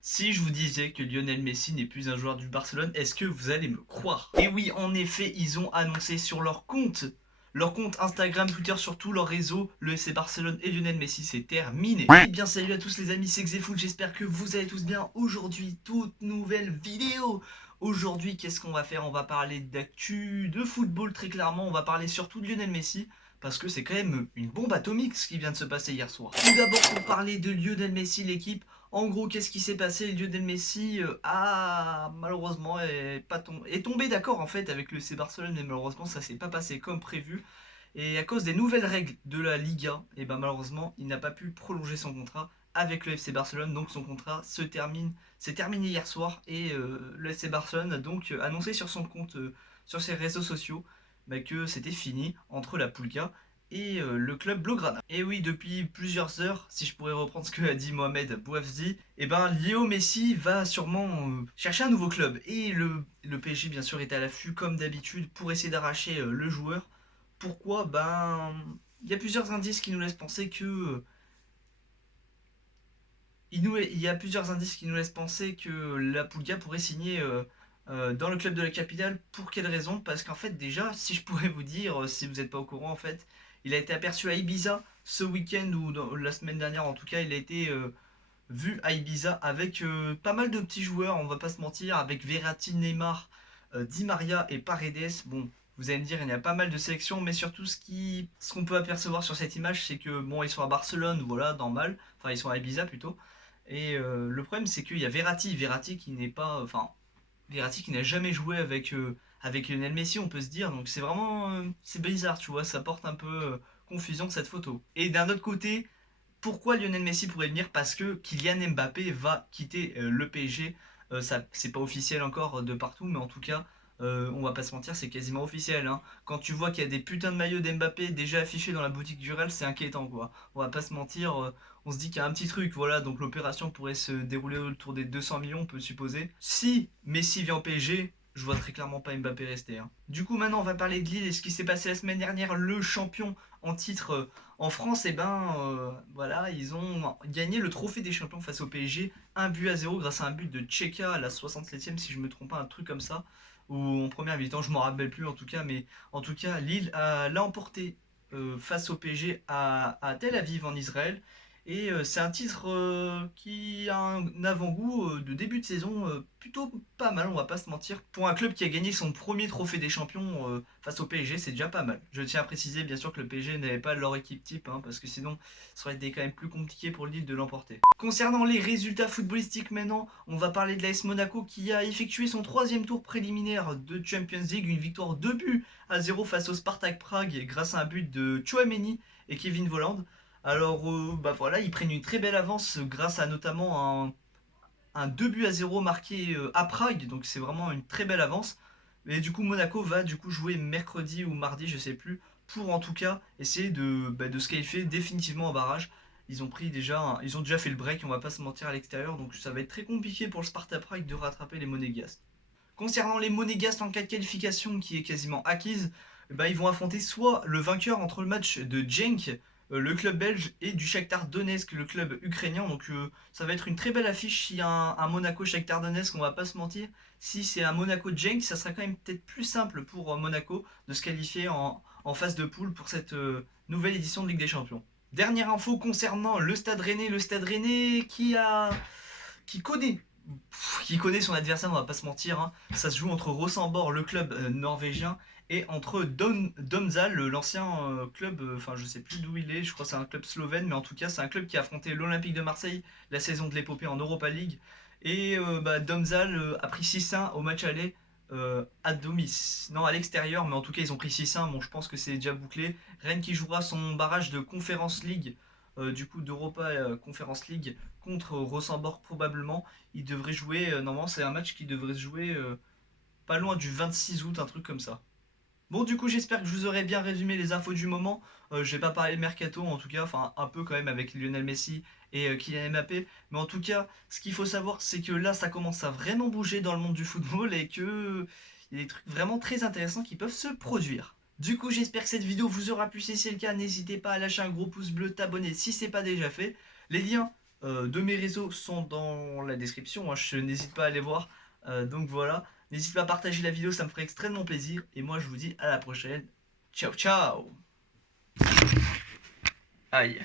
Si je vous disais que Lionel Messi n'est plus un joueur du Barcelone, est-ce que vous allez me croire? Et oui, en effet, ils ont annoncé sur leur compte Instagram, Twitter, sur tous leurs réseaux, le FC Barcelone et Lionel Messi, c'est terminé. Et bien salut à tous les amis, c'est Xefoot, j'espère que vous allez tous bien. Aujourd'hui, toute nouvelle vidéo. Aujourd'hui, qu'est-ce qu'on va faire? On va parler d'actu, de football très clairement, on va parler surtout de Lionel Messi, parce que c'est quand même une bombe atomique ce qui vient de se passer hier soir. Tout d'abord, pour parler de Lionel Messi, l'équipe. En gros, qu'est-ce qui s'est passé? Lionel Messi a malheureusement est tombé d'accord en fait avec le FC Barcelone, mais malheureusement ça s'est pas passé comme prévu. Et à cause des nouvelles règles de la Liga, et ben malheureusement il n'a pas pu prolonger son contrat avec le FC Barcelone, donc son contrat s'est terminé hier soir et le FC Barcelone a donc annoncé sur son compte, sur ses réseaux sociaux, bah, que c'était fini entre la Pulga et le club Blaugrana. Et oui, depuis plusieurs heures, si je pourrais reprendre ce que a dit Mohamed Bouafzi, et ben Léo Messi va sûrement chercher un nouveau club. Et le PSG bien sûr est à l'affût comme d'habitude pour essayer d'arracher le joueur. Pourquoi? Ben, il y a plusieurs indices qui nous laissent penser que il y a plusieurs indices qui nous laissent penser que la Pulga pourrait signer dans le club de la capitale. Pour quelle raison? Parce qu'en fait, déjà, si je pourrais vous dire, si vous n'êtes pas au courant, en fait, il a été aperçu à Ibiza ce week-end ou la semaine dernière, en tout cas, il a été vu à Ibiza avec pas mal de petits joueurs, on va pas se mentir, avec Verratti, Neymar, Di Maria et Paredes. Bon, vous allez me dire, il y a pas mal de sélections, mais surtout ce qu'on peut apercevoir sur cette image, c'est que bon, ils sont à Barcelone, voilà, normal, enfin ils sont à Ibiza plutôt. Et le problème, c'est qu'il y a Verratti qui n'est pas, enfin, Verratti qui n'a jamais joué avec Lionel Messi, on peut se dire. Donc c'est vraiment, c'est bizarre, tu vois, ça porte un peu confusion cette photo. Et d'un autre côté, pourquoi Lionel Messi pourrait venir? Parce que Kylian Mbappé va quitter le PSG. Ça, c'est pas officiel encore de partout, mais en tout cas, on va pas se mentir, c'est quasiment officiel, hein. Quand tu vois qu'il y a des putains de maillots d'Mbappé déjà affichés dans la boutique du Real, c'est inquiétant, quoi. On va pas se mentir, on se dit qu'il y a un petit truc, voilà. Donc l'opération pourrait se dérouler autour des 200 millions, on peut supposer. Si Messi vient au PSG, je vois très clairement pas Mbappé rester, hein. Du coup, maintenant, on va parler de Lille et ce qui s'est passé la semaine dernière. Le champion en titre en France, et ben voilà, ils ont gagné le trophée des champions face au PSG, 1 but à 0 grâce à un but de Tcheka à la 67e, si je me trompe pas, un truc comme ça, ou en première mi-temps, je m'en rappelle plus en tout cas, mais en tout cas, Lille l'a emporté face au PSG à Tel Aviv en Israël. Et c'est un titre qui a un avant-goût de début de saison plutôt pas mal, on va pas se mentir. Pour un club qui a gagné son premier trophée des champions face au PSG, c'est déjà pas mal. Je tiens à préciser bien sûr que le PSG n'avait pas leur équipe type, hein, parce que sinon ça aurait été quand même plus compliqué pour Lille de l'emporter. Concernant les résultats footballistiques maintenant, on va parler de l'AS Monaco qui a effectué son troisième tour préliminaire de Champions League, une victoire 2 buts à 0 face au Spartak Prague grâce à un but de Tchouaméni et Kevin Volland. Alors, bah voilà, ils prennent une très belle avance grâce à notamment un 2 buts à 0 marqué à Prague, donc c'est vraiment une très belle avance. Et du coup, Monaco va du coup jouer mercredi ou mardi, je sais plus, pour en tout cas essayer de se qualifier définitivement en barrage. Ils ont déjà fait le break, on va pas se mentir à l'extérieur, donc ça va être très compliqué pour le Sparta Prague de rattraper les Monégasques. Concernant les Monégasques en cas de qualification qui est quasiment acquise, bah, ils vont affronter soit le vainqueur entre le match de Genk, le club belge, et du Shakhtar Donetsk, le club ukrainien. Donc ça va être une très belle affiche si un Monaco-Shakhtar Donetsk, on va pas se mentir. Si c'est un Monaco-Genk, ça sera quand même peut-être plus simple pour Monaco de se qualifier en phase de poule pour cette nouvelle édition de Ligue des Champions. Dernière info concernant le Stade Rennais qui connaît son adversaire, on va pas se mentir, hein. Ça se joue entre Rosenborg, le club norvégien, et entre Domzal, l'ancien club, enfin je sais plus d'où il est, je crois que c'est un club slovène, mais en tout cas c'est un club qui a affronté l'Olympique de Marseille la saison de l'épopée en Europa League. Et Domzal a pris 6-1 au match aller à domicile, non à l'extérieur, mais en tout cas ils ont pris 6-1, bon je pense que c'est déjà bouclé. Rennes qui jouera son barrage de Conference League, du coup d'Europa Conference League contre Rosenborg probablement. Il devrait jouer, normalement c'est un match qui devrait se jouer pas loin du 26 août, un truc comme ça. Bon, du coup, j'espère que je vous aurai bien résumé les infos du moment. Je vais pas parler de mercato, en tout cas, enfin un peu quand même avec Lionel Messi et Kylian Mbappé. Mais en tout cas, ce qu'il faut savoir, c'est que là, ça commence à vraiment bouger dans le monde du football et que il y a des trucs vraiment très intéressants qui peuvent se produire. Du coup, j'espère que cette vidéo vous aura plu. Si c'est le cas, n'hésitez pas à lâcher un gros pouce bleu, t'abonner si c'est pas déjà fait. Les liens de mes réseaux sont dans la description, hein, je n'hésite pas à les voir. Donc voilà, n'hésite pas à partager la vidéo, ça me ferait extrêmement plaisir. Et moi je vous dis à la prochaine. Ciao ciao. Aïe.